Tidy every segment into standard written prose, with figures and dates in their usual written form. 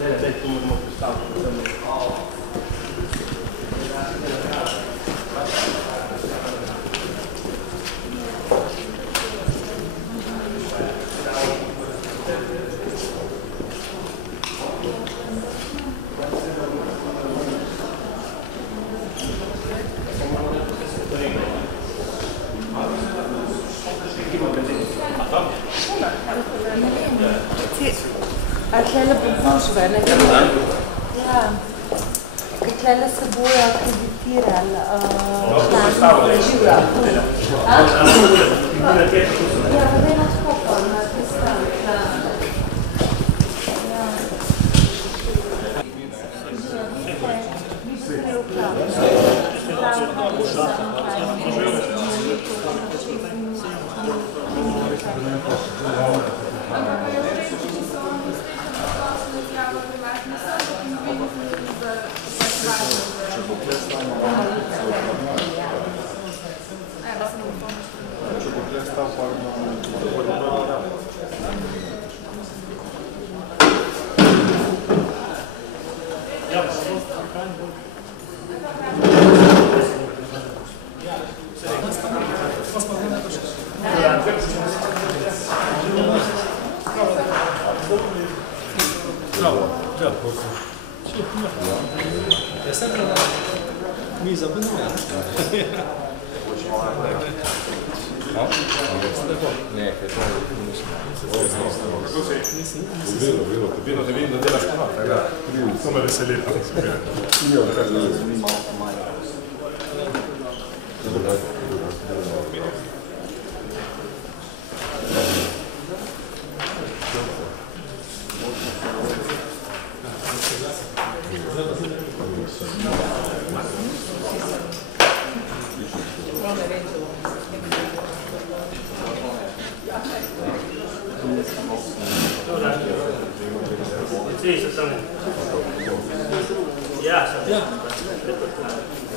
Ne, daj, tu moramo predstaviti. Tlele podnožbe, ne vem. Ja, tlele se bojo akreditirali člani preživlja. Ja, vem, odkopal na tista. Ja. Vi se gre v klav.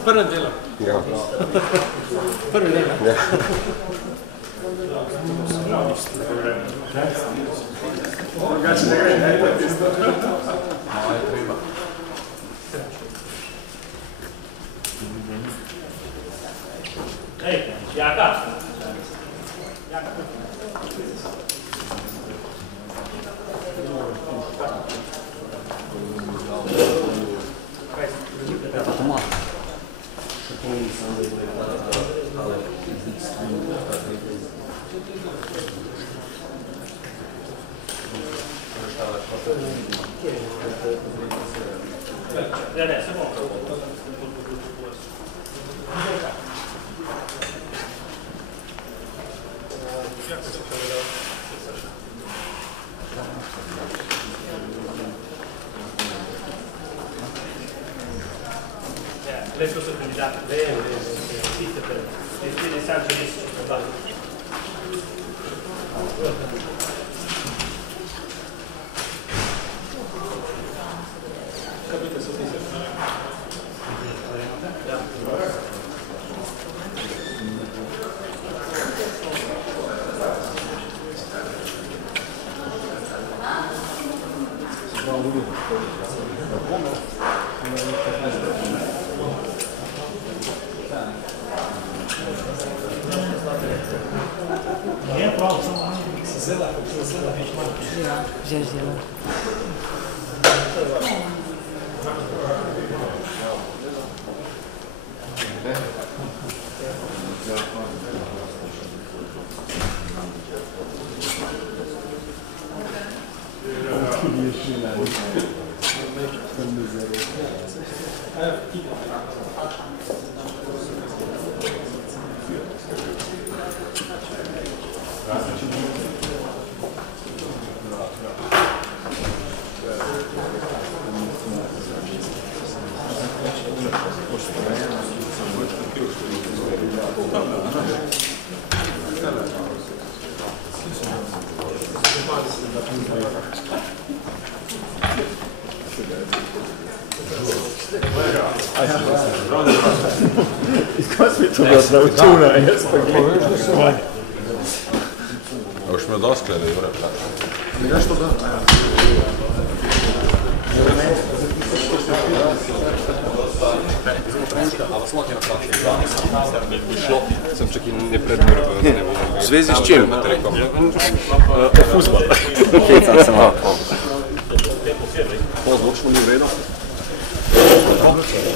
Prvi delo. Ja. Prvi delo. Ja. Drugače ne gre, ne, to je tisto. Malo je treba. Hej, Jaka. Jaka. Ne, samo. Adesso sono candidato bene, sentite per gestire il San Giovissimo. Capite su chi Že žela. Kako mi to razravčuna, jaz pa gledam. Už me doskle, da je vrata. Ne daš to da? Sem čak in ne predmrl. V zvezi s čim? O fuzbal. Hecam se malo. Zvočno ni v redu.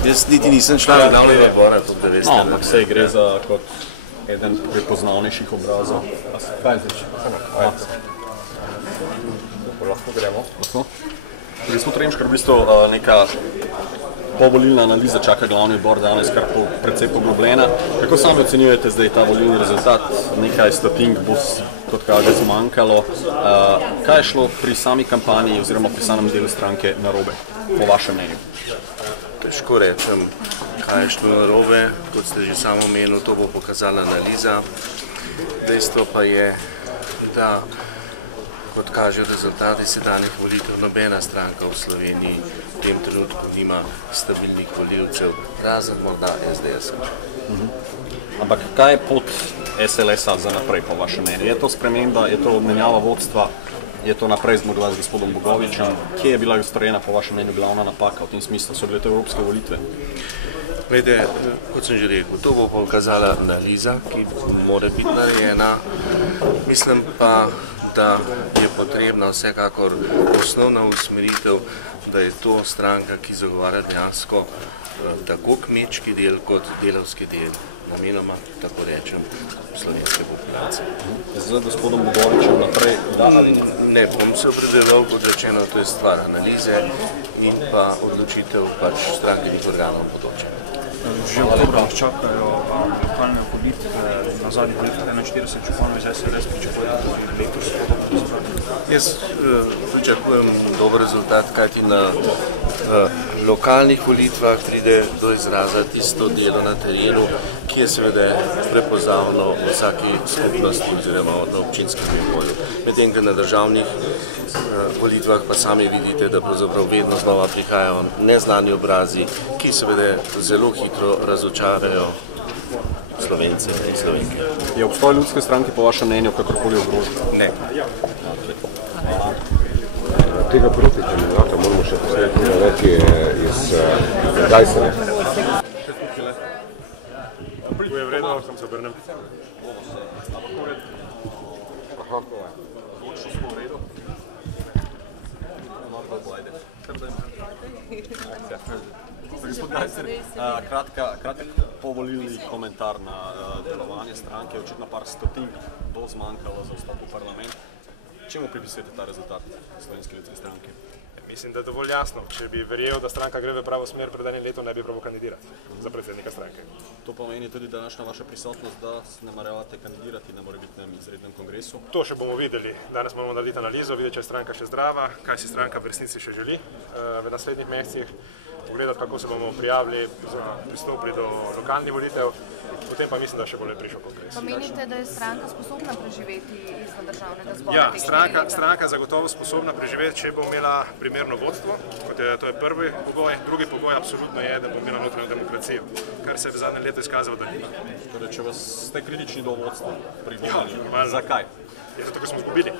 Jaz niti nisem član glavnega odbora, kot da veste. No, ampak sej gre za kot eden prepoznavnejših obrazov. Kaj je zdaj? Lahko gremo. Lahko? Gospod Remškar, v bistvu neka povolilna analiza čaka glavni odbor danes, kar precej poglobljena. Kako sami ocenjujete zdaj ta volilni rezultat? Nekaj stotink bo, kot kaže, zmanjkalo. Kaj je šlo pri sami kampanji oziroma pri samem delu stranke narobe, po vašem mnenju? Težko rečem, kaj je šlo narobe. Kot ste že samo omenili, to bo pokazala analiza. Dejstvo pa je, da kot kaže rezultati sedanjih volitev, nobena stranka v Sloveniji v tem trenutku nima stabilnih volivcev, razen morda SDS. Ampak kaj je pot SLS-a za naprej, po vašem mnenju? Je to sprememba, je to menjava vodstva, je to naprej morda z gospodom Bogovičem? Kje je bila storjena, po vašem mnenju, glavna napaka v tem smislu? So bile to evropske volitve? Glede, kot sem že rekel, to bo pokazala analiza, ki mora biti narejena. Mislim pa, da je potrebna vsekakor osnovna usmeritev, da je to stranka, ki zagovarja dejansko tako kmečki del kot delavski del, namenoma, tako rečem, slovenske populacije. Z gospodom Bogovičem naprej, da ali ne? Ne bom se opredelil, kot rečeno, to je stvar analize in pa odločitev pač strankenih organov področja. Že oktobra nas čakajo lokalne volitve, na zadnjih volitvah 41 županov iz SLS pričakuje letos podobno rezultat. Jaz pričakujem dober rezultat, kajti na lokalnih volitvah pride do izraza tisto delo na terenu, ki je seveda prepoznavno v vsaki skupnosti oziroma na občinskem nivoju. Medtem, ko na državnih volitvah pa sami vidite, da pravzaprav vedno znova prihajajo neznani obrazi, ki seveda zelo hitro razočarajo Slovence in Slovenke. Je obstoj ljudske stranke po vašem mnenju kakorkoli ogrožen? Ne. Tega proti kandidata moramo še poslednji reči iz Gajsene. Ko je vredno, sem se obrnem. Aha. Gospod Gajser, kratek povolilni komentar na delovanje stranke. Očitno par stotink bo zmanjkalo za vstop v parlament. Čemu pripisujete ta rezultat Slovenske ljudske stranke? Mislim, da je dovolj jasno. Če bi verjel, da stranka gre v pravo smer, pred enim letom ne bi probal kandidirati za predsednika stranke. To pomeni tudi današnja vaša prisotnost, da nameravate kandidirati na morebitnem izrednem kongresu? To še bomo videli. Danes moramo narediti analizo, videti, če je stranka še zdrava, kaj si stranka v resnici še želi v naslednjih mesecih, pogledati, kako se bomo prijavili za pristopili do lokalnih volitev, potem pa mislim, da še bolje prišel kongres. Pa menite, da je stranka sposobna preživeti izven državnega zbora? Ja, stranka je zagotovo sposobna preživeti, če bo imela primerno vodstvo, to je prvi pogoj. Drugi pogoj absolutno je, da bo imela notranjo demokracijo, kar se je v zadnjem letu izkazalo, da nima. Torej, če ste kritični do vodstva pri vodenju, zakaj? Zato, ker smo izgubili.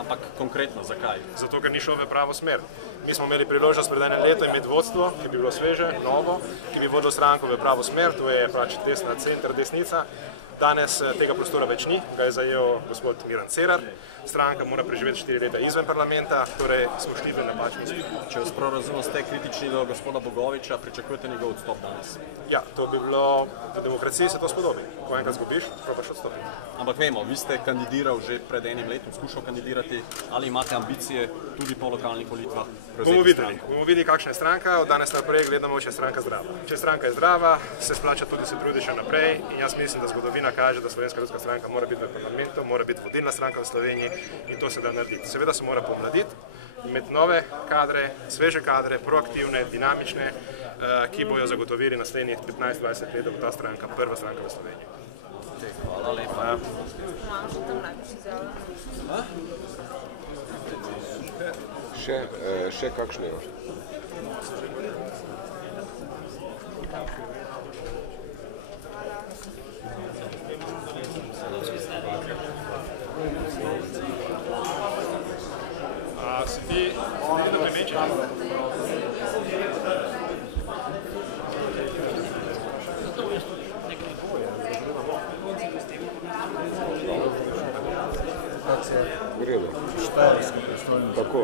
Ampak konkretno, zakaj? Zato, ker ni šlo v pravo smer. Mi smo imeli priložnost pred enim letom imeti vodstvo, ki bi bilo sveže, novo, ki bi vodilo stranko v pravo smer, to je pač desna, center, desnica. Danes tega prostora več ni, ga je zajel gospod Miran Cerar. Stranka mora preživeti 4 leta izven parlamenta, torej smo šli v napačno smer. Če vas prav razumem, ste kritični do gospoda Bogoviča, pričakujete njegov odstop danes? Ja, to bi bilo, v demokraciji se to spodobi. Ko enkrat zgubiš, probaš odstopiti. Ampak vemo, vi ste kandidiral že pred enim letom, skušal kandidirati, ali imate ambicije tudi po lokalnih volitvah? Bomo videli, kakšna je stranka, od danes naprej gledamo, če je stranka zdrava. Če stranka je zdrava, se splača tudi se trudi še naprej in jaz mislim, da zgodovina kaže, da Slovenska ljudska stranka mora biti v parlamentu, mora biti vodilna stranka v Sloveniji in to se da narediti. Seveda se mora pomladiti, imeti nove kadre, sveže kadre, proaktivne, dinamične, ki bojo zagotovili naslednjih 15-20 let, da bo ta stranka prva stranka v Sloveniji. Hvala lepa. Še kakšne? si ti ne prepričan? V redu. Tako,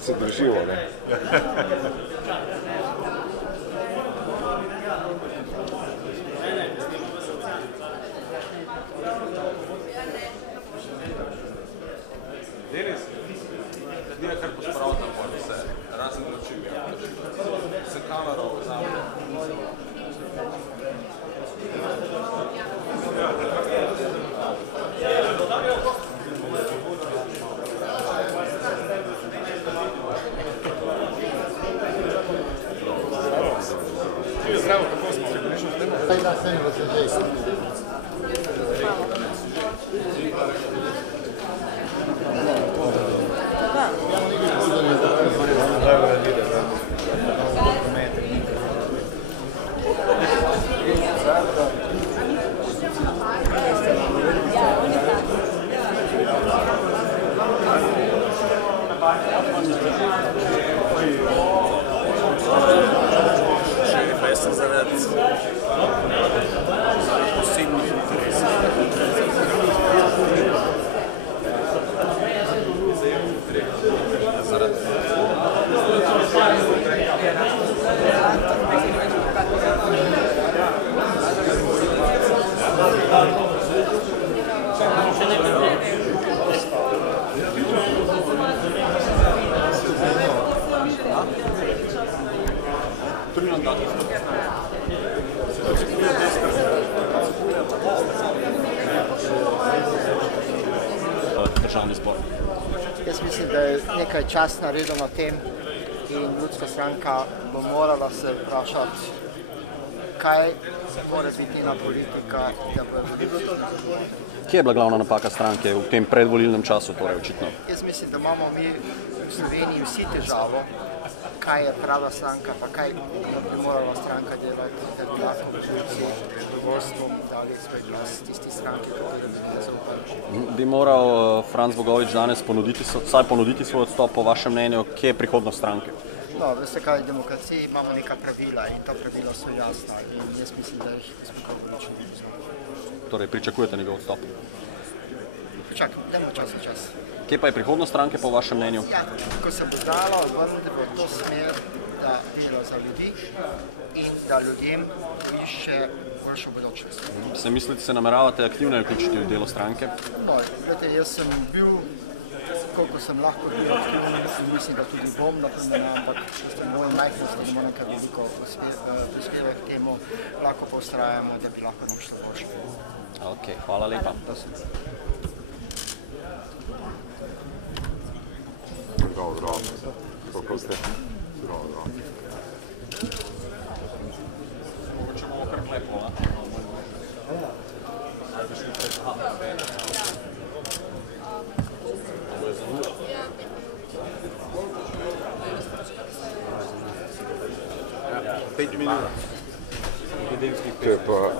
se držimo, ne? Denis, nije kar pospravljam po vse, razen luči mi, se kamero vzame. Zdravo, kako smo? Zaradi posebnih interesov. Državni zbor. Jaz mislim, da je nekaj čas naredil na tem in Ljudska stranka bo morala se vprašati, kaj mora biti njena politika, da bo volila. Kje je bila glavna napaka stranke v tem predvolilnem času, torej očitno? Jaz mislim, da imamo mi v Sloveniji vsi težavo, kaj je prava stranka, pa kaj bi morala stranka delati, da bi lahko v opoziciji zadovoljstvom dali svoj glas tisti stranki, kateri bi ne zaupali. Bi moral Franc Bogovič danes vsaj ponuditi svoj odstop, po vašem mnenju, kje je prihodnost stranke? No, veste kaj, v demokraciji imamo neka pravila in ta pravila so jasna in jaz mislim, da jih smo Bogovič ne bi. Torej, pričakujete njegov odstop? Počakaj, dajmo čas na čas. Kje pa je prihodnost stranke, po vašem mnenju? Ja, ko se bo dalo v to smer, da dela za ljudi in da ljudem poišče boljšo budućnost. Se nameravate aktivno vključiti v delo stranke? No, gledajte, jaz sem bil, koliko sem lahko bil aktivno, mislim, da tudi bom, ampak s mojim majhnostim ne morem kar veliko prispevek k temu, lahko pa ustrajamo, da bi lahko nam šlo boljše. Ok, hvala lepa. Dobro, kako ste? Dobro. Mogoče bomo kar klepo, a? Pet minut. To je pa...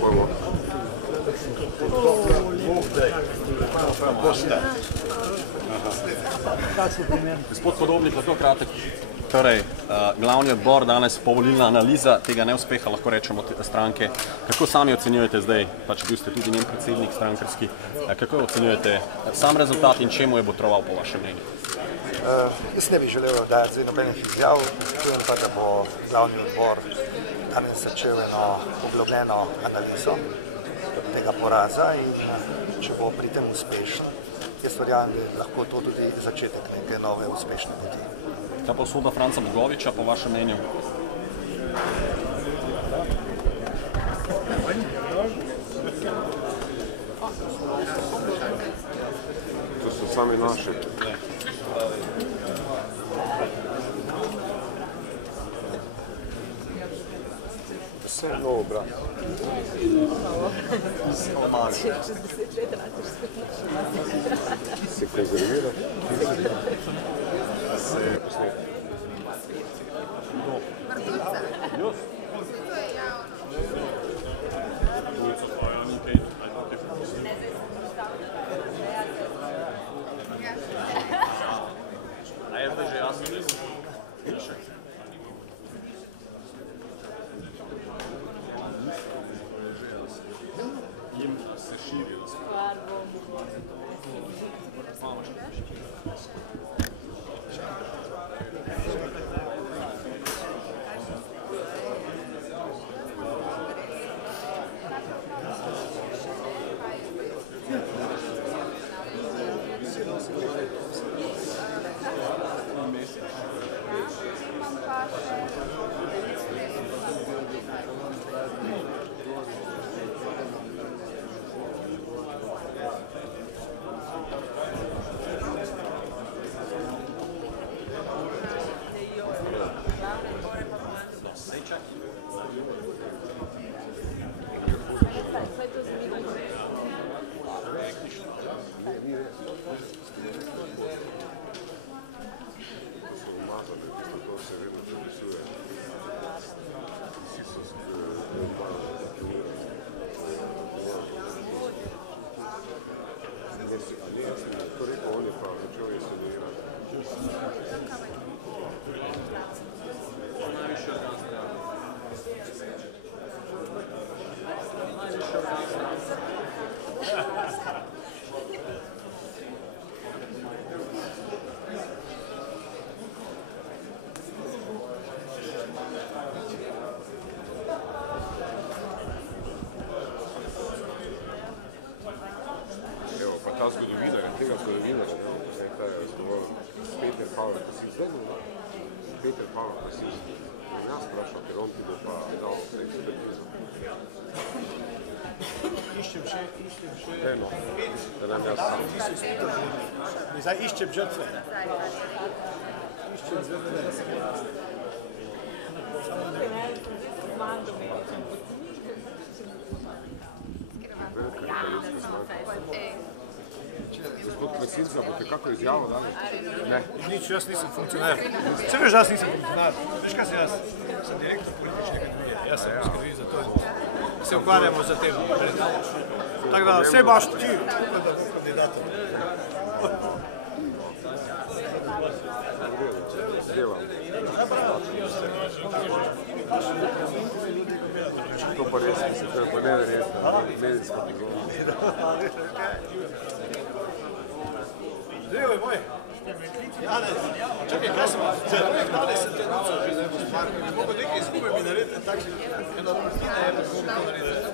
Pojmo. Gospod Podobnik, lahko kratek. Torej, glavni odbor danes, povolilna analiza tega neuspeha, lahko rečemo, stranke. Kako sami ocenjujete zdaj, pač bil ste tudi njen predsednik strankarski, kako ocenjujete sam rezultat in čemu je botroval po vašem mnenju? Jaz ne bi želel dajati zdaj nobenih izjav, čujem pa, da bo glavni odbor danes začel eno poglobljeno analizo tega poraza in če bo pri tem uspešen, jaz verjamem, da je lahko to tudi začetek neke nove uspešne poti. Kaj pa usoda Franca Bogoviča, po vašem mnenju? To so sami naši. Vse je novo, brat. Se konzervira? Se posneti. Zdaj iščem žrtve. Iščem žrtve. Gospod Kresinca, boste kako izjavo dali? Ne. Nič, jaz nisem funkcionar. Se veš, jaz nisem funkcionar. Veš, kaj sem jaz? Sem direktor političnega druge. Jaz sem skrbim za to. Se ukvarjamo za tem. Tako da, vse baš ti kandidatov. To pa res mislim, to je pa neverjetno. Medijska njegova. Zdaj, moj. Janez, čakaj, kaj sem? Danes sem te noco že zdaj postvar. Mogo nekaj izgube mi narediti takšni. Ena rutina je pa zgube to narediti.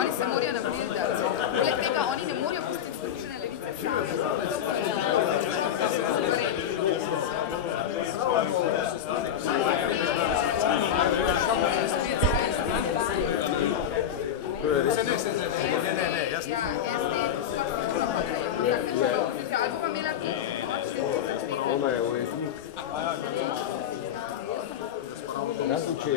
Oni se morajo napovedati. Poleg tega oni ne morajo pustiti Združene levice Ne, jaz nisem. Ona je urednik. Razen če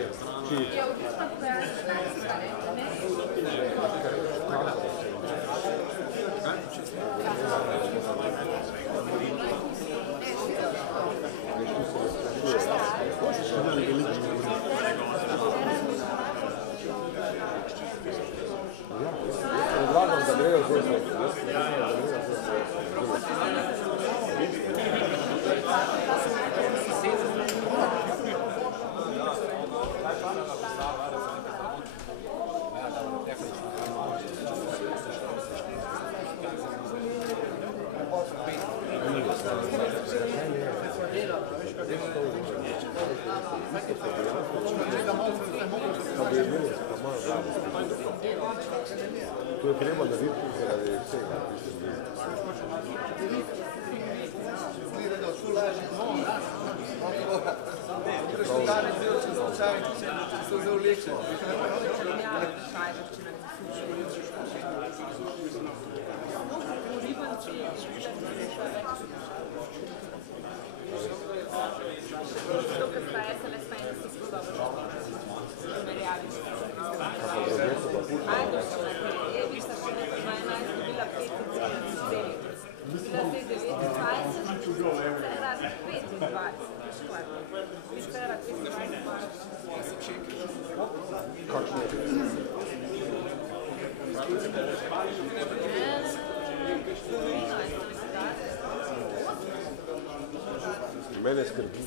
predlagam, da grejo zdaj. To je treba narediti zaradi vsega. Mene skrbi.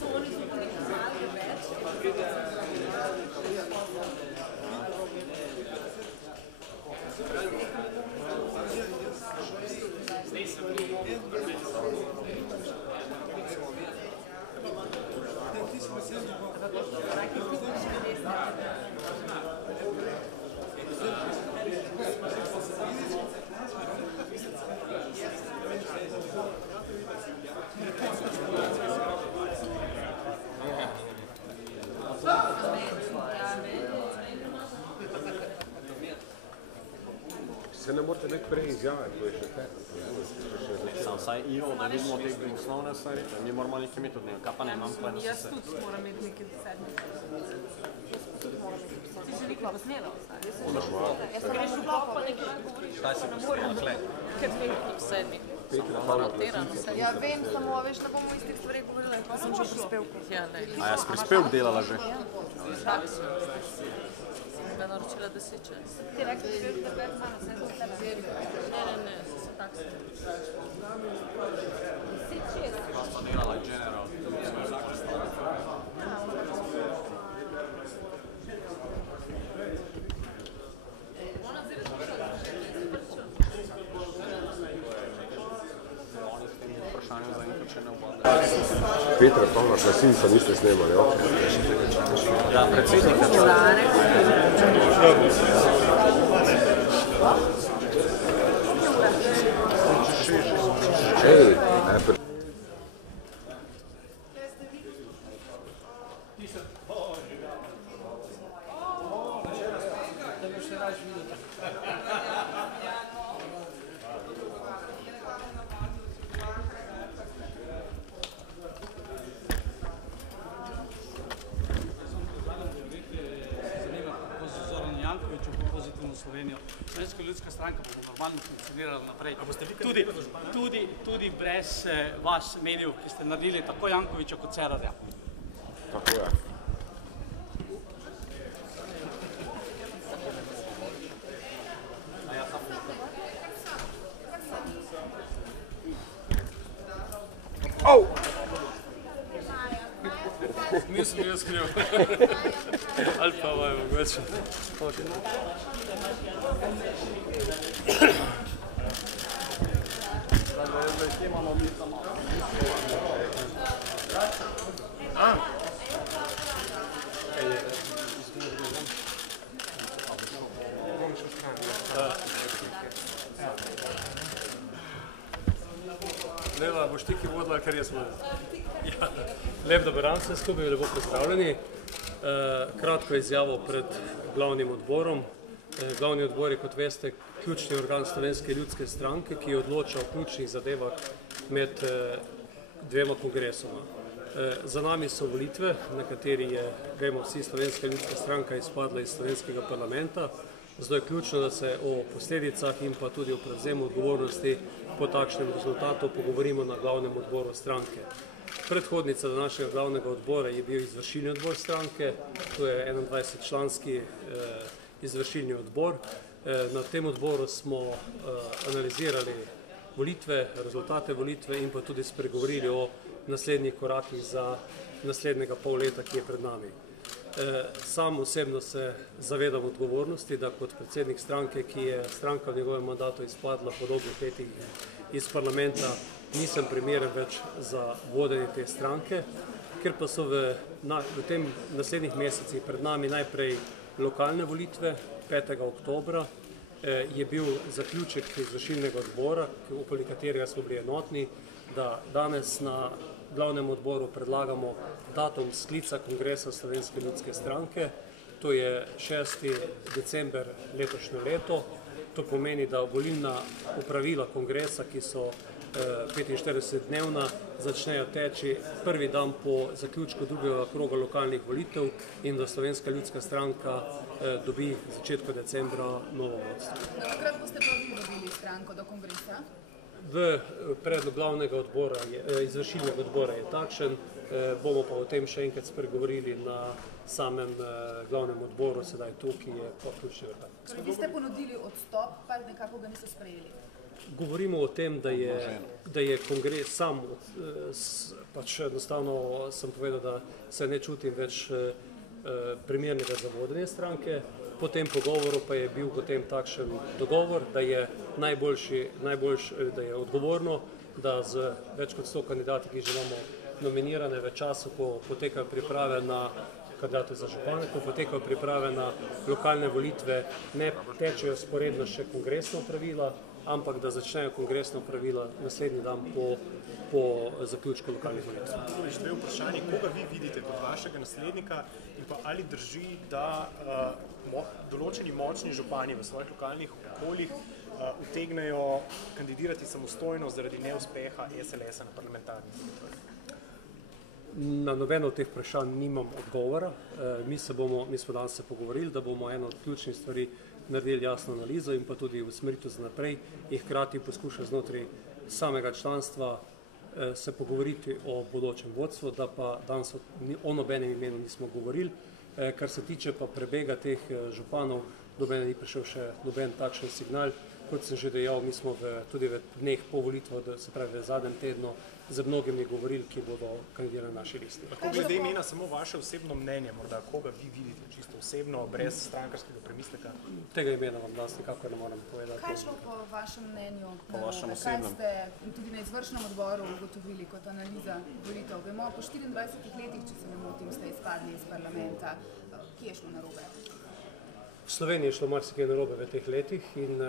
Se ne morate nek prej izjaviti, to je še tekno. Sam vsaj Ivo, da vidimo te osnovne stvari, mi moramo nekaj imeti od njega, kaj pa ne imam pa Jaz tudi moram imeti nekaj sedmih. Ti si nekaj posnela, jaz greš v blok pa nekaj govoriš. Kaj si posnela, tle? Ker nekaj sedmih. Ja, vem, samo veš, ne bomo istih stvari govorili, pa sem že prispevku. A jaz prispevk delala že? Pravi si. Sem ga naročila 10 čas. Ti rekli, da je pred mano, sem za tebe. Ne, se tak se. 10 čas. Pa smo delala general. Petra, Tona, Klasinca niste snemali, jo? Ja, predsednika. Ej, Slovenska ljudska stranka bomo normalno funkcionirala naprej. Tudi brez vas medijev, ki ste naredili tako Jankovića kot Cerarja. Tako je. Au! Nisem jaz kriv. Ali pa vaj, mogoče. Lela, boš ti ki vodila, ker jaz vodim. Lep dober dan, vse skupaj, lepo pozdravljeni. Kratko izjavo pred glavnim odborom. Glavni odbor je, kot veste, ključni organ Slovenske ljudske stranke, ki odloča o ključnih zadevah med dvema kongresoma. Za nami so volitve, na kateri je, vemo vsi, Slovenska ljudska stranka izpadla iz slovenskega parlamenta. Zato je ključno, da se o posledicah in pa tudi o prevzemu odgovornosti po takšnem rezultatu pogovorimo na glavnem odboru stranke. Predhodnica današnjega glavnega odbora je bil izvršilni odbor stranke, to je 21-članski izvršilni odbor. Na tem odboru smo analizirali volitve, rezultate volitve in pa tudi spregovorili o naslednjih korakih za naslednjega pol leta, ki je pred nami. Sam osebno se zavedam odgovornosti, da kot predsednik stranke, ki je stranka v njegovem mandatu izpadla po dolgih letih iz parlamenta, nisem primeren več za vodenje te stranke, ker pa so v tem naslednjih mesecih pred nami najprej lokalne volitve. 5. oktobra je bil zaključek izvršilnega odbora, okoli katerega smo bili enotni, da danes na glavnem odboru predlagamo datum sklica kongresa Slovenske ljudske stranke. To je 6. december letošnje leto. To pomeni, da volilna opravila kongresa, ki so 45-dnevna, začnejo teči prvi dan po zaključku drugega kroga lokalnih volitev in da Slovenska ljudska stranka dobi v začetku decembra novo vodstvo. Dokrat boste pa vi vodili stranko do kongresa? Predlog glavnega odbora, izvršilnega odbora je takšen, bomo pa o tem še enkrat spregovorili na samem glavnem odboru, sedaj tu, ki je pa ključni organ. Vi ste ponudili odstop, pa nekako ga niso sprejeli. Govorimo o tem, da je kongres sam, pač enostavno sem povedal, da se ne čutim več primernega za vodenje stranke. Po tem pogovoru pa je bil potem takšen dogovor, da je da je odgovorno, da z več kot 100 kandidati, ki že imamo nominirane v času, ko potekajo priprave na kandidate za župane, ko potekajo priprave na lokalne volitve, ne tečejo sporedno še kongresna pravila, ampak da začnejo kongresna pravila naslednji dan po zaključku lokalnih volitev. Torej, dve vprašanje, koga vi vidite kot vašega naslednika in pa ali drži, da določeni močni župani v svojih lokalnih okoljih utegnejo kandidirati samostojno zaradi neuspeha SLS-a na parlamentarnih volitvah? Na nobeno od teh vprašanj nimam odgovora. Mi smo danes se pogovorili, da bomo eno od ključnih stvari naredili jasno analizo in pa tudi usmeritev za naprej in hkrati poskušali znotraj samega članstva se pogovoriti o bodočem vodstvu, da pa danes o nobenem imenu nismo govorili. Kar se tiče pa prebega teh županov, do mene ni prišel še noben takšen signal. Kot sem že dejal, mi smo tudi v dneh po volitvah, se pravi v zadnjem tednu, z mnogimi govorili, ki bodo kandidirali na naši listi. Lahko glede imena samo vaše osebno mnenje, morda koga vi vidite čisto osebno, brez strankarskega premisleka? Tega imena vam danes nikako ne moram povedati. Kaj je šlo po vašem mnenju? Kaj ste tudi na izvršnem odboru ugotovili kot analiza volitev? Vemo, po 24 letih, če se ne motim, ste izpadli iz parlamenta. Kje je šlo narobe? V Sloveniji je šlo marsikaj narobe v teh letih in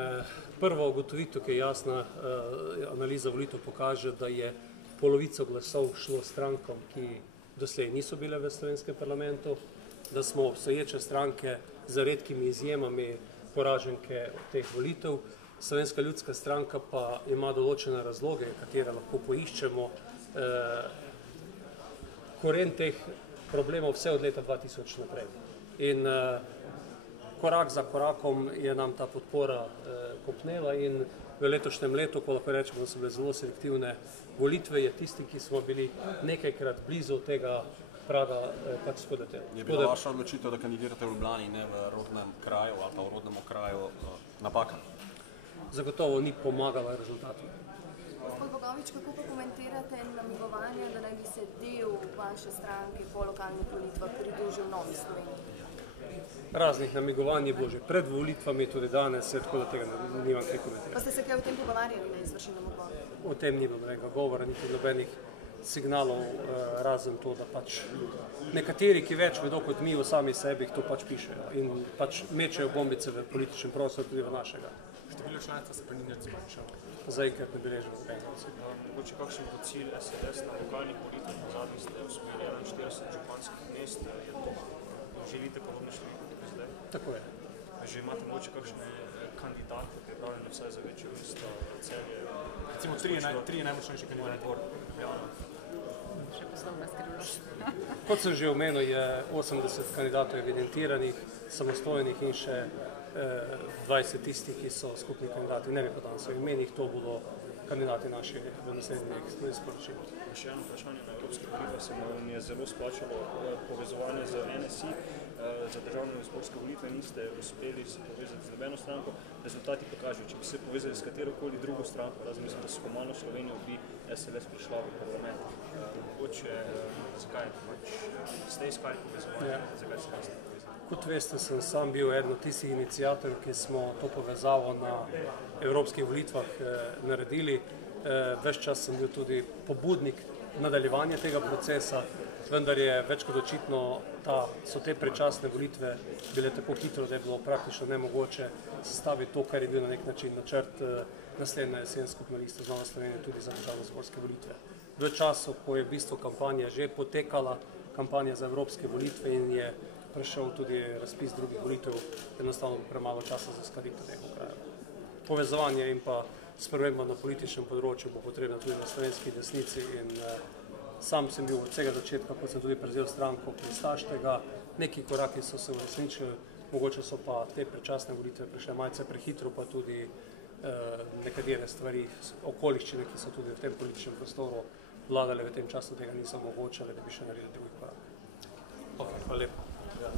prva ugotovitev, ki je jasna analiza volitev pokaže, da je polovico glasov šlo strankom, ki doslej niso bile v slovenskem parlamentu, da smo obstoječe stranke z redkimi izjemami poraženke teh volitev. Slovenska ljudska stranka pa ima določene razloge, katere lahko poiščemo. Koren teh problemov vse od leta 2000 naprej. In korak za korakom je nam ta podpora kopnela in v letošnjem letu, ko lahko rečemo, da so bile zelo selektivne volitve, je tisti, ki smo bili nekajkrat blizu tega praga, pač spodete. Je bila vaša odločitev, da kandidirate v Ljubljani, ne v rodnem kraju ali pa v rodnem okraju napaka? Zagotovo ni pomagala rezultatu. Gospod Bogovič, kako pa komentirate namigovanje, da naj bi se del vaše stranke po lokalnih volitvah pridružil Novi Sloveniji? Raznih namigovanj je bilo že pred volitvami, tudi danes, tako da tega nimam kaj komentirati. Pa ste se kaj o tem pogovarjali na izvršilnem odboru? O tem nimam nekega govora, niti nobenih signalov, razen to, da pač nekateri, ki več vedo kot mi o sami sebi, to pač pišejo in pač mečejo bombice v političnem prostoru, tudi v našega. Število članstva se pa ni nič zmanjšalo. Zaenkrat ne beležimo nobenega. Mogoče kakšen bo cilj SDS na lokalnih volitvah, na zadnjih ste osvojili 41 županskih mest, želite podobne številke tudi zdaj? Tako je. Že imate mogoče kakšne kandidate pripravljene vsaj za večjo mesto, Celje? Recimo tri najmočnejši kandidati. Še poslovna skrivnost. Kot sem že omenil, je 80 kandidatov evidentiranih, samostojnih in še 20 tistih, ki so skupni kandidati. Ne bi pa danes o imenih, to bodo kandidati naši v naslednjih sporočil. Še eno vprašanje na evropske volitve, se vam je zelo splačalo povezovanje z NSI, za državne zborske volitve niste uspeli se povezati z nobeno stranko. Rezultati pokažejo, če bi se povezali s katerokoli drugo stranko, razen mislim, da s Komalno Slovenijo bi SLS prišla v parlament. Mogoče, zakaj ste iskali povezovanje, zakaj se niste povezali? Kot veste, sem sam bil eden od tistih iniciatorjev, ki smo to povezavo na evropskih volitvah naredili. Ves čas sem bil tudi pobudnik nadaljevanja tega procesa, vendar je več kot očitno, so te predčasne volitve bile tako hitro, da je bilo praktično nemogoče sestaviti to, kar je bil na nek način načrt naslednja jesen skupna lista z Nova Slovenija tudi za državnozborske volitve. V času, ko je v bistvu kampanja že potekala, kampanja za evropske volitve in je prišel tudi razpis drugih volitev, enostavno premalo časa za uskladitev teh okrajev. Povezovanje in pa sprememba na političnem področju bo potrebna tudi na slovenski desnici in sam sem bil od vsega začetka, ko sem tudi prevzel stranko, pristaš tega, neki koraki so se uresničili, mogoče so pa te predčasne volitve prišle malce prehitro, pa tudi nekatere stvari, okoliščine, ki so tudi v tem političnem prostoru vladale v tem času, tega niso omogočale, da bi še naredili drugi korak. Ok, hvala lepa. Hvala.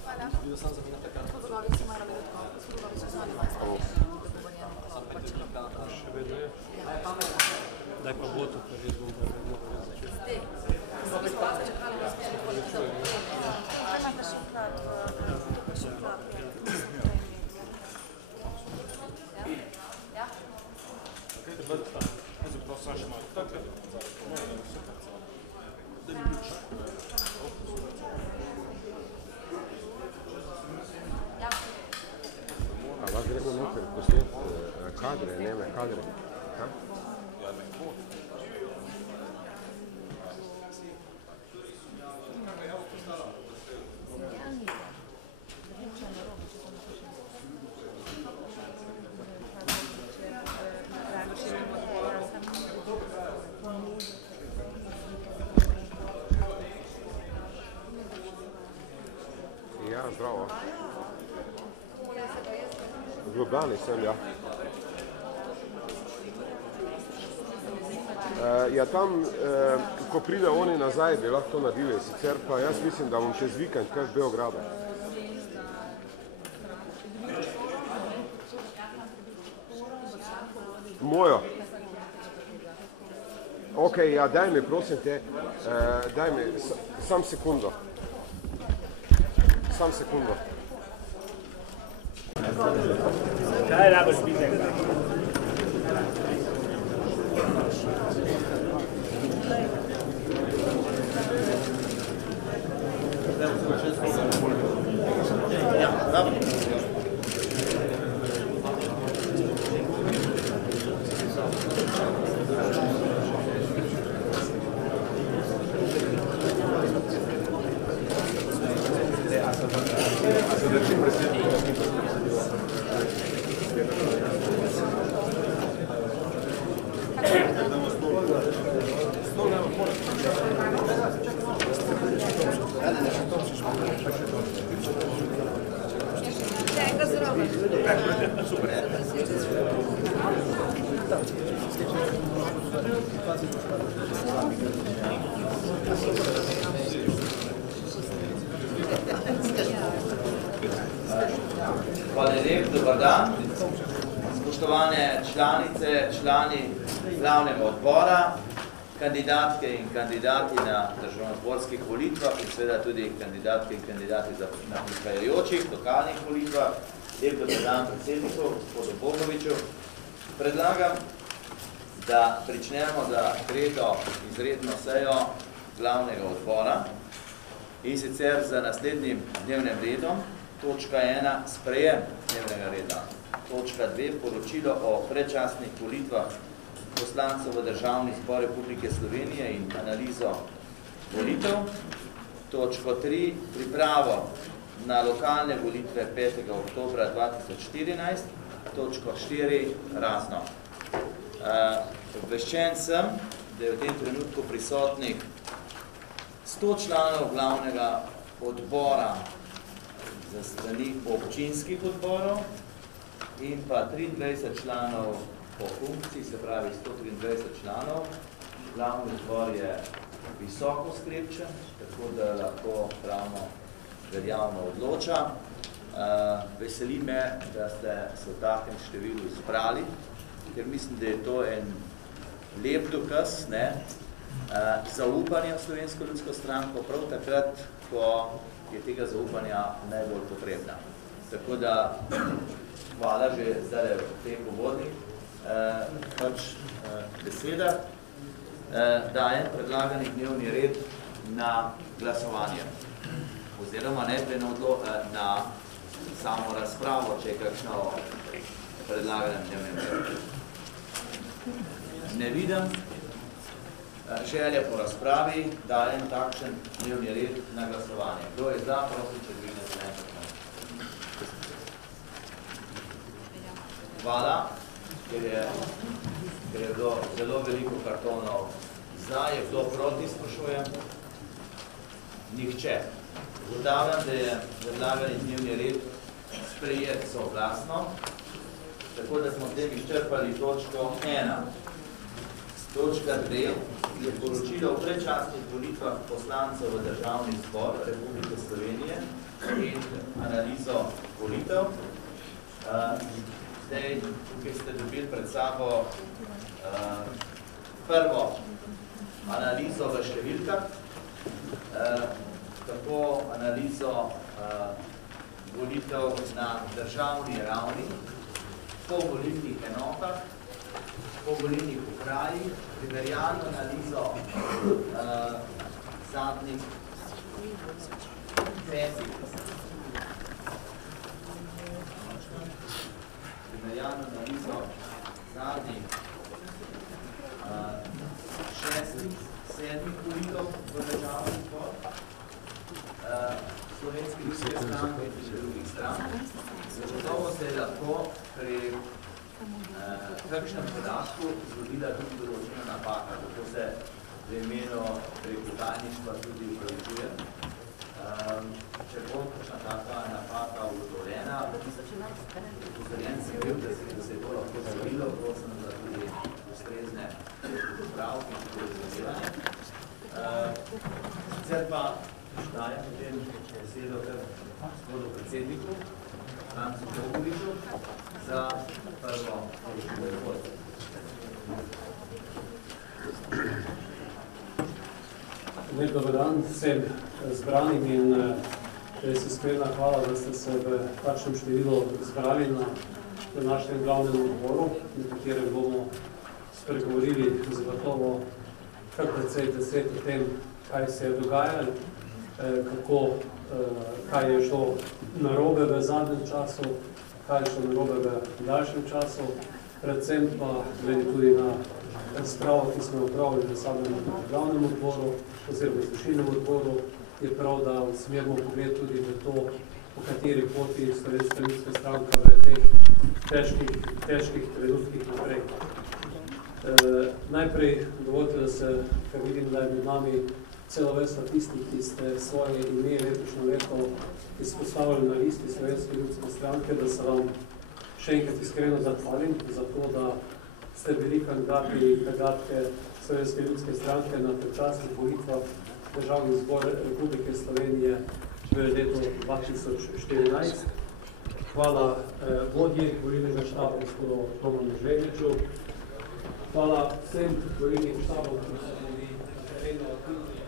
Še vedno je. Daj pa voto, pa jaz bom pa vedno začel. Kaj imate še vklad v Ja? Lahko gremo noter posnet kadre, neme kadre. Ja, zdravo. V Ljubljani sem, ja. Ja, tam, ko pride oni nazaj, bi lahko to naredili, sicer pa jaz mislim, da bom čez vikend kaj v Beogradu. Mojo. Ok, ja, daj mi, prosim te, daj mi, sam sekundo. Sam sekundo. Kaj rabiš biti? Hvala lep, dober dan. Spoštovane članice, člani glavnega odbora, kandidatke in kandidati na državnozborskih volitvah in seveda tudi kandidatke in kandidati na prihajajočih lokalnih volitvah. Lep dober dan predsedniku, gospodu Bogoviču. Predlagam, da pričnemo za tretjo izredno sejo glavnega odbora in sicer za naslednjim dnevnem redom. Točka 1. Sprejem dnevnega reda. Točka 2. Poročilo o predčasnih volitvah poslancev v Državni zbor Republike Slovenije in analizo volitev. Točko 3. Pripravo na lokalne volitve 5. oktobra 2014. Točko 4. Razno. Obveščen sem, da je v tem trenutku prisotnih 100 članov glavnega odbora za strani občinskih odborov in pa 23 članov po funkciji, se pravi 123 članov. Glavni odbor je visoko sklepčen, tako da lahko pravno veljavno odloča. Veseli me, da ste se v takem številu izbrali, ker mislim, da je to en lep dokaz zaupanja v Slovensko ljudsko stranko, prav takrat, ko je tega zaupanja najbolj potrebna. Tako da hvala že zdaj v teh uvodnih besedah. Dajem predlagani dnevni red na glasovanje. Oziroma najprej na samo razpravo, če je kakšno predlaganem dnevnem redu. Ne vidim želje po razpravi, dajem takšen dnevni red na glasovanje. Kdo je za, prosim, če dvignete nekaj. Hvala, ker je bilo zelo veliko kartonov za, je kdo proti, sprašujem? Nihče. Ugotavljam, da je predlagani dnevni red sprejet soglasno. Tako da smo s tem izčrpali točko 1. Točka 2 je poročilo o predčasnih volitvah poslancev v Državni zbor Republike Slovenije in analizo volitev. Zdaj, tukaj ste dobili pred sabo prvo analizo v številkah, tako analizo volitev na državni ravni, po volilnih enotah, po volilnih okrajih, primerjalno analizo zadnjih petih. Primerjalno analizo zadnjih 6-7 volitev v Državni zbor, Slovenske ljudske stranke in tudi drugih strank. Zagotovo se je lahko pri kakšnem podatku zgodila tudi določena napaka, zato se v imenu preko tajništva tudi upravičujem. Če bo kakšna taka napaka ugotovljena, upozorjen sem bil, da se je to lahko zgodilo, prosim za tudi ustrezne popravke in tudi razumevanje. Sicer pa dajem potem besedo gospodu predsedniku, Francu Bogoviču, za prvo poročilo. Lep dober dan vsem zbranim in res iskrena hvala, da ste se v takšnem številu zbrali na današnjem glavnem odboru, na katerem bomo spregovorili zagotovo kar precej besed o tem, kaj se je dogajalo, kaj je šlo narobe v zadnjem času, kaj je šlo narobe v daljšem času, predvsem pa glede tudi na razpravo, ki smo jo opravili v samem glavnem odboru oziroma izvršilnem odboru, je prav, da usmerimo pogled tudi v to, po kateri poti Slovenska ljudska stranka v teh težkih trenutkih naprej. Najprej dovolite, da se, ker vidim, da je med nami celo vrsta tistih, ki ste svoje ime letošnjo leto izpostavili na listi Slovenske ljudske stranke, da se vam še enkrat iskreno zahvalim za to, da ste bili kandidati in kandidatke Slovenske ljudske stranke na predčasnih volitvah Državni zbor Republike Slovenije v letu 2014. Hvala vodji volilnega štaba gospodu Tomanu Žvenječu. Hvala vsem volilnim štabom, ki so bili na terenu aktivni